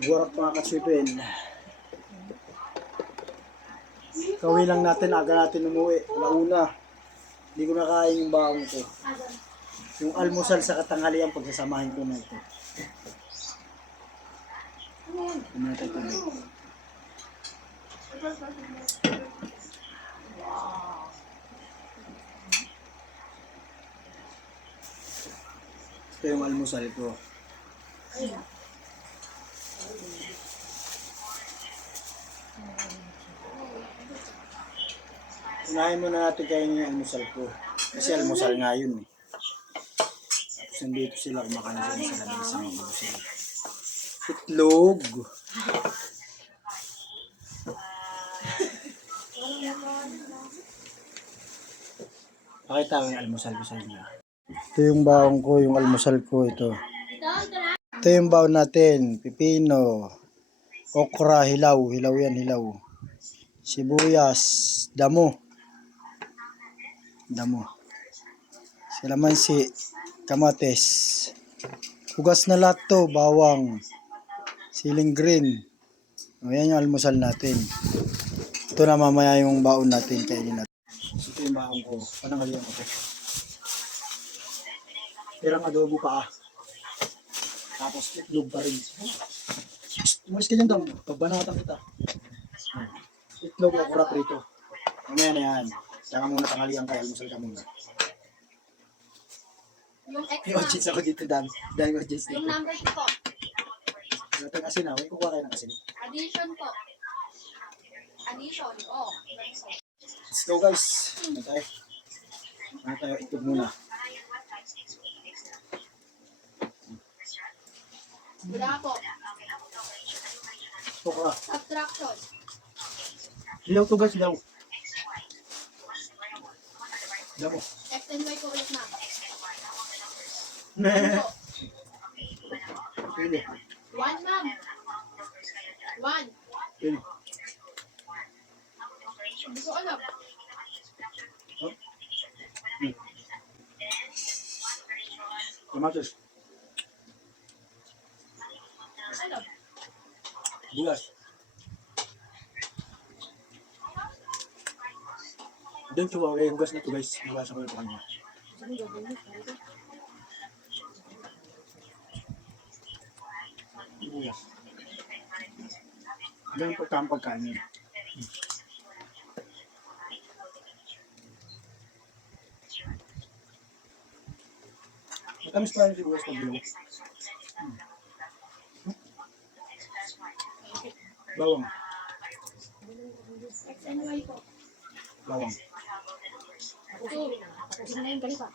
Buwarak mga katsipin. Kawi lang natin, aga natin umuwi. Launa. Hindi ko nakain yung baon ko. Yung almusal sa katanghalian pagsasamahin ko na ito. Kumain tayo tubig. Ito yung almusal ko. Unahin muna natin kainin yung almusal ko. Kasi almusal nga yun eh. Tapos nandito sila kumakain sila sa labas ng grocery. Itlog. Pakita ko yung almusal ko sa inyo. Ito yung baon ko, yung almusal ko ito. Ito yung baon natin. Pipino. Okra, hilaw. Hilaw yan, hilaw. Sibuyas. Damo. Damo. Kalamansi. Kamates. Hugas na lahat to. Bawang. Siling green. O yan yung almusal natin. Ito na mamaya yung baon natin. Kainin natin. Ito yung baon ko. Panangalian ko to. Pirang adobo pa. Tapos itlog pa rin. Umalis ka dyan daw. Pagbanatan kita. Itlog o kura prito. Mamaya na yan. Saka muna tanghalian kayo. Almusal ka muna. May audience ako dito, Dan. Dahil audience dito. Yung number 2 po. Natin asin na. May kukuha kayo ng asin. Addition po. Addition. Oh. Let's go guys. Ano tayo? Ano tayo? Itlog muna. Wala po. Okra. Subtraction. Hilaw to guys. Hilaw. Hilaw mo. X and Y po ulit na. Meh. Po. Pili. 1 ma'am. 1. Pili. Hindi ko alam. Oh. Kamatis. Alam. Bulas. Doon siya okay. Hugas na to guys. Hugasan ko ito kanya. Bulas. Ganun pagkain niya. Matamis pa rin si bulas pag bilog. Bawang. X and Y po. Bawang. 2. Hindi na yung ganito.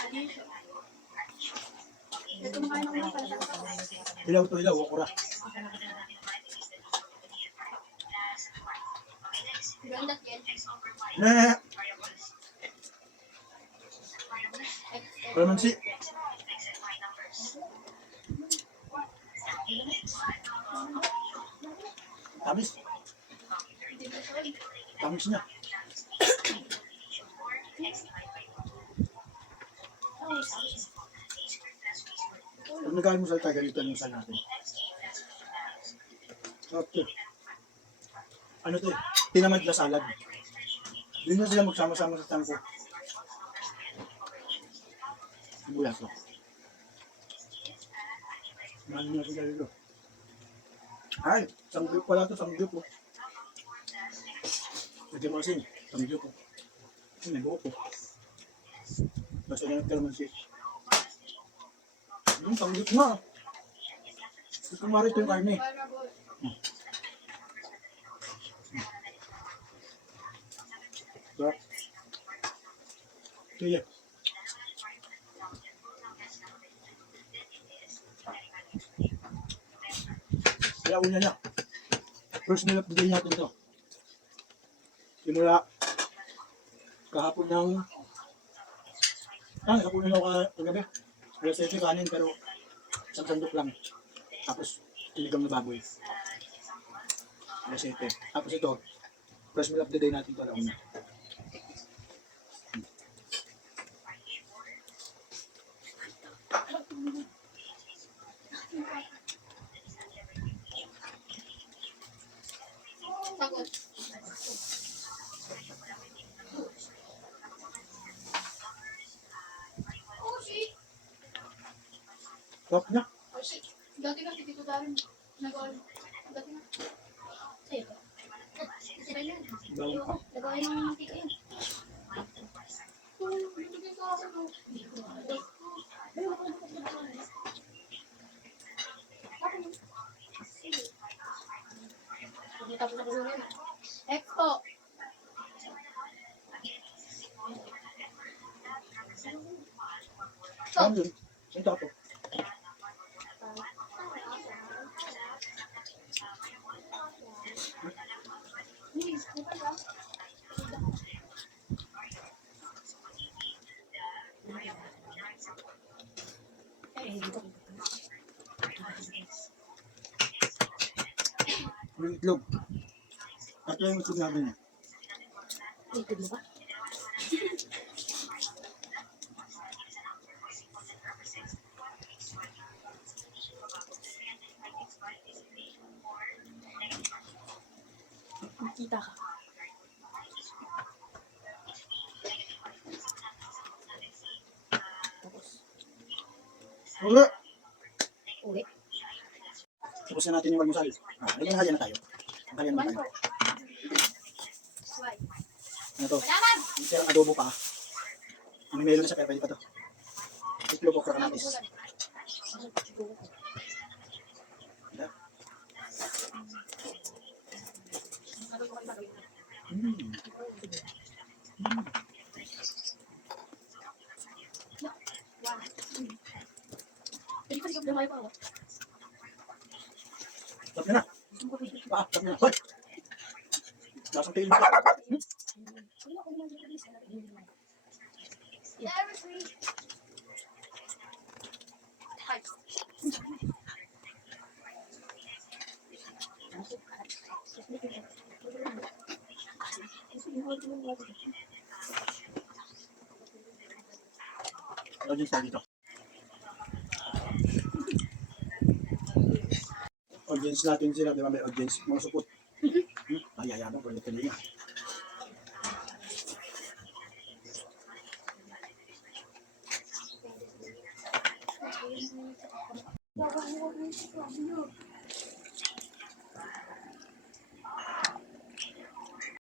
Addition. Ito kumakain ng mga pala. Hilaw to hilaw. Okra. Ganda yan. Meh. Kalamansi. Tamis. Tamis niya. Pag nag-aalim mo sa tayo, ganito yung sal natin. Okay. Ano to eh? Tinamad na salad. Doon na sila magsama-sama sa tangko. Bulas to. Mahal na sila dito. Ay, sanggip pala ito, sanggip po. Lagyan mo asin, sanggip po. May buo po. Basta na nagkalamansi. Sanggip na. Gusto mo rin ito yung karne. Sarap. Sige. Kaya una niya. First meal of the day natin to. Simula kahapon ng kahapon na ako kagabi. Alas 7 kanin pero isang sandok lang. Tapos tiligang na baboy. Alas 7. Tapos ito, first meal of the day natin to alauna. Top niya. Dati kasi dito darin. Nag-all. Dati na. Sa'yo ba? Sira yan. Ayoko. Nagawa ng tito yan. Bibigay ko ako, no? Ayoko. Tapos ako sa rin. Expo. Saan yun? Ito ako. Yung itlog. Tatlo yung itlog namin eh. Dito mo ba? Kita ka. Tapos, Uli! uli. Tapos na natin yung almusal. Ayun, halya na tayo. Halya na One tayo. po. Why? Ano to? Malaman! Sir, adobo pa. May melo na siya, pero pwede pa to. Itlog o krakanatis. Pwede pa siya buhay pa ako. Tap niya na. Tap niya na. Hoy! Lasang tayo mo. Audience tayo dito. Audience natin sila, di ba? May audience. Mga supot. Ay, ayabang, pwede kanina.